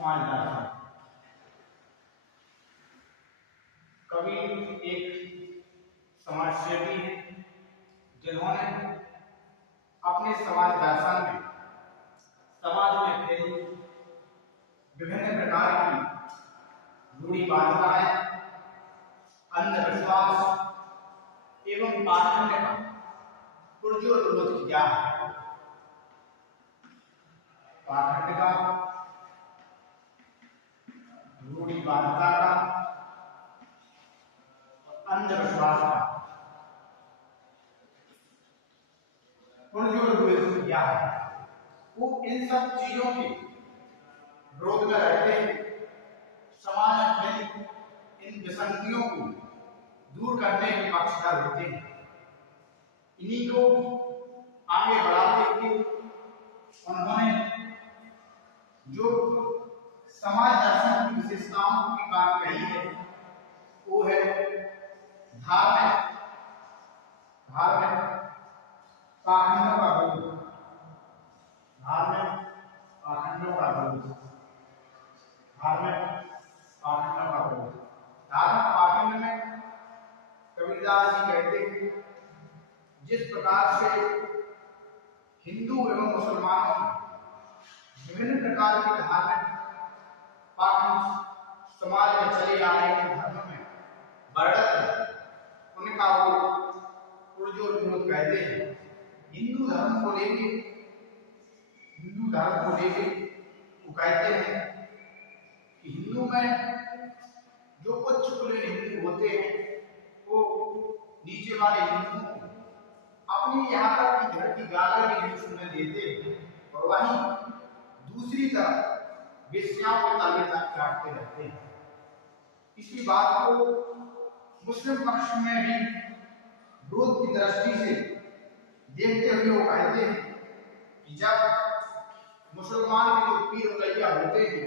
समाजदार कवि एक समाजसेवी हैं जिन्होंने अपने समाज दर्शन में समाज में फैली विभिन्न प्रकार की रूढ़िवादिताएं, अंधविश्वास एवं पाखंड का पुरजोर विरोध किया है। पाखंड का, रूढ़िवादिता का, अंधविश्वास का पुरजोर विरोध किया है। वो इन सब चीजों के विरोध में रहते हैं। समाज में फैली इन विसंगतियों को दूर करने के पक्षधर होते हैं। इन्हीं को आगे बढ़ाते हुए उन्होंने जो समाज दर्शन की विशेषताओं की बात कही है वो है धार्मिक पाखंडों का विरोध, धार्मिक पाखंडों का विरोध, धार्मिक पाखंडों का विरोध। धार्मिक पाखंड में कबीरदास जी कहते हैं जिस प्रकार से हिंदू एवं मुसलमानों में विभिन्न प्रकार के धार्मिक पाखंड समाज में चले आ रहे हैं, धर्म में बढ़त है, उनका वो पुरजोर विरोध कहते हैं। हिंदू धर्म को लेके वो कहते हैं कि हिंदू में जो उच्च कुलीन हिंदू होते हैं वो नीचे वाले हिंदुओं को अपनी यहाँ तक की धरती गागर भी नहीं सुनने देते, और वहीं दूसरी तरफ वेश्याओं के तले तक चाटते रहते हैं। इसी बात को मुस्लिम पक्ष में भी विरोध की दृष्टि से देखते हुए वो कहते हैं कि जब मुसलमान के जो पीर औलैया होते हैं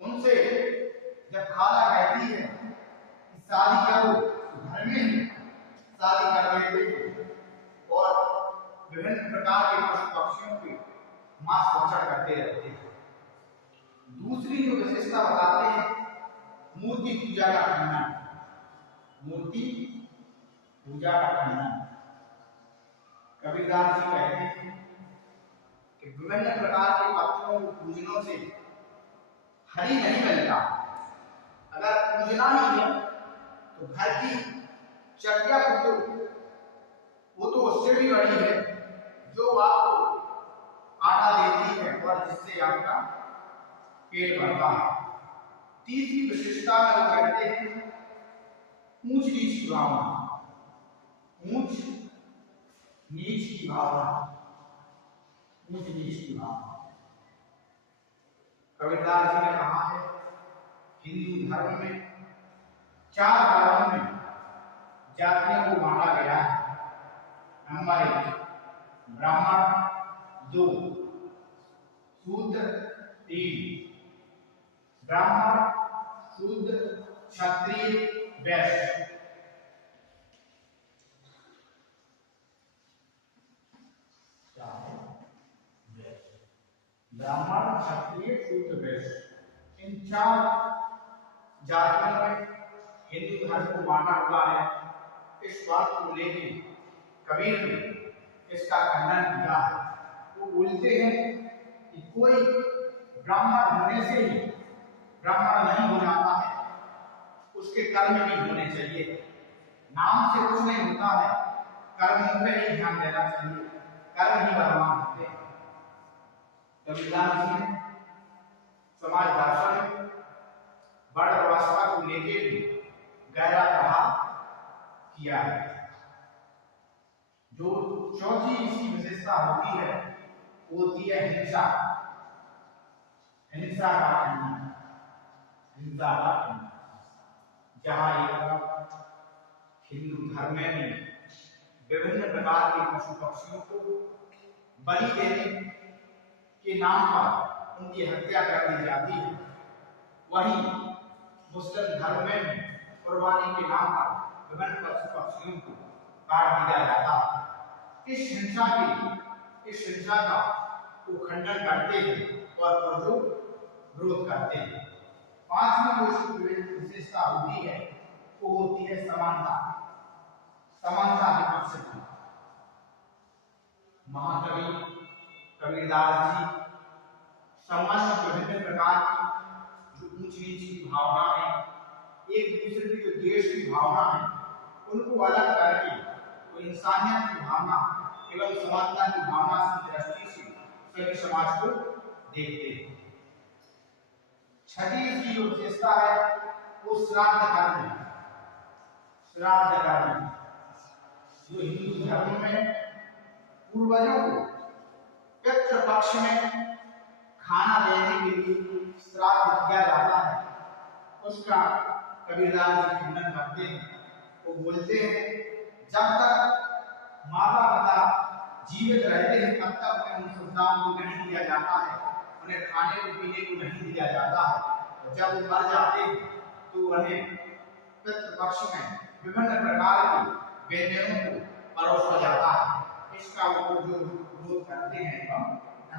उनसे जब खाला कहती है कि शादी करो तो घर में ही शादी कर लेते हैं और विभिन्न प्रकार के पशु पक्षियों के मांस भक्षण करते रहते हैं। दूसरी जो विशेषता बताते हैं मूर्ति पूजा का खंडन, मूर्ति पूजा का खंडन। कबीरदास जी कहते हैं कि विभिन्न प्रकार के पत्थरों को पूजनों से हरि नहीं मिलता। अगर पूजना ही है तो घर की चर्या पूजो, वो तो उससे भी बड़ी है जो आपको आटा देती है और जिससे आपका पेट भरता है। तीसरी विशेषता में वो कहते हैं ऊंच नीच की भावना, ऊंच नीच की भावना, ऊंच नीच की भावना। कबीरदास जी ने कहा है हिंदू धर्म में 4 वर्गों में जातियों को बांटा गया है। नंबर 1 ब्राह्मण, 2 शूद्र, 3 ब्राह्मण, शूद्र, क्षत्रिय, वैश्य। ब्राह्मण, क्षत्रिय, शूद्र, वैश्य, इन 4 जातियों में हिंदू धर्म को बांटा हुआ है। इस बात को लेकर कबीर ने इसका खंडन किया है। वो बोलते हैं कि कोई ब्राह्मण होने से ही ब्राह्मण नहीं हो जाता है, उसके कर्म भी होने चाहिए। नाम से कुछ नहीं होता है, कर्मों पे ही ध्यान देना चाहिए, कर्म ही बलवान होते हैं। कबीरदास जी ने समाज दर्शन में वर्ण व्यवस्था को लेके भी गहरा प्रभाव किया है। जो चौथी इसकी विशेषता होती है वो होती है हिंसा, हिंसा का खंडन, हिंसा का खंडन। जहां एक हिंदू धर्म में भी विभिन्न प्रकार के पशु पक्षियों को बलि देने के नाम पर उनकी हत्या कर दी जाती है, वहीं मुस्लिम धर्म में भी कुर्बानी के नाम पर विभिन्न पशु पक्षियों को काट दिया जाता है। इस हिंसा का वो खंडन करते हैं और जो विरोध करते हैं। पांचवी जो विशेषता होती है वो होती है समानता। समानता विपक्ष की। महाकवि कबीरदास जी समाज में विभिन्न प्रकार की जो ऊंच नीच की भावना है, एक दूसरे की जो द्वेष की भावना है, उनको अलग करके वो इंसानियत की भावना एवं समानता की भावना की दृष्टि से सभी समाज को देखते हैं। छठी इसकी जो विशेषता है वो श्राद्ध कर्म है। श्राद्ध कर्म जो हिंदू धर्म में पूर्वजों को पितृ पक्ष में खाना देने के लिए श्राद्ध किया जाता है, उसका कबीरदास जी खंडन करते हैं। वो बोलते हैं जब तक माता पिता जीवित रहते हैं तब तक उन्हें उन संतान को नहीं दिया जाता है, उन्हें खाने को पीने को नहीं दिया जाता है, और जब वो मर जाते हैं तो उन्हें पितृपक्ष में विभिन्न प्रकार के व्यंजनों को परोसा जाता है। इसका वो जो विरोध करते हैं हम